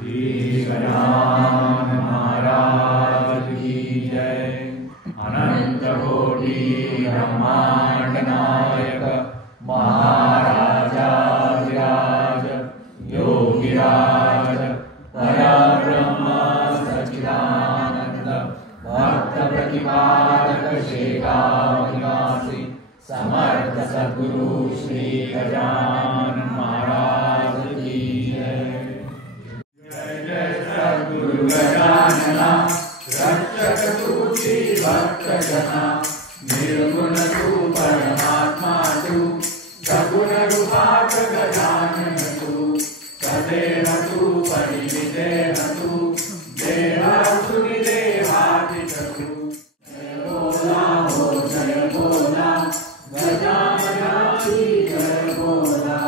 श्री गजानन महाराज की जय। अनंत कोटि ब्रह्मांड नायक महाराजाधिराज योगिराज परब्रह्म सच्चिदानंद भक्त प्रतिपादक शेखावनिवासी समर्थ सद्गुरु श्री गजानन महाराज की जय। जय जय सद्गुरु गजानना रक्षक तू श्री भक्त जना। निर्गुण तू परमात्मा तू सगुण रूपात गजानन तू। सदेव तू परिविदेह तू देह सुनि देहातीत तू। जय बोला हो जय बोला गजानना की जय बोला।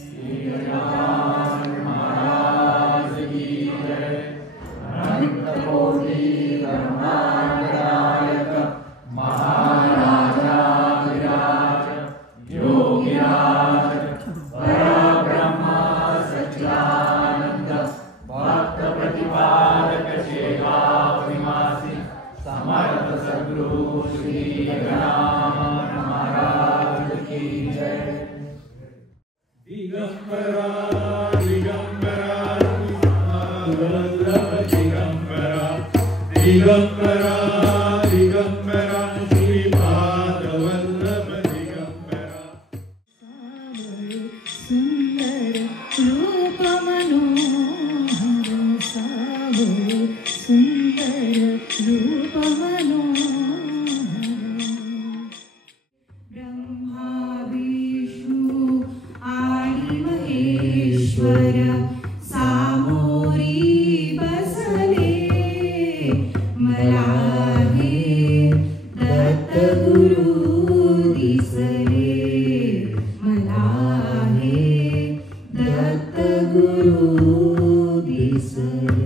श्री गजानन महाराज की जय। अनंत कोटि ब्रह्मांड नायक महाराजाधिराज योगिराज परब्रह्म सच्चिदानंद भक्त प्रतिपादक शेखावनिवासी समर्थ सद्गुरु श्री गजानन महाराज की जय। दिगंबरा दिगंबरा दिगंबरा दिगंबरा दिगंबरा श्रीपाद वल्लभ दिगंबरा। सुंदर रूप मनोहर सावरे सुंदर रूप मनोहर। ब्रह्मा विष्णु आणि महेश्वर सामोरी बसले। मला हे दत्त गुरु दिसले। मला हे दत्त गुरु दिसले।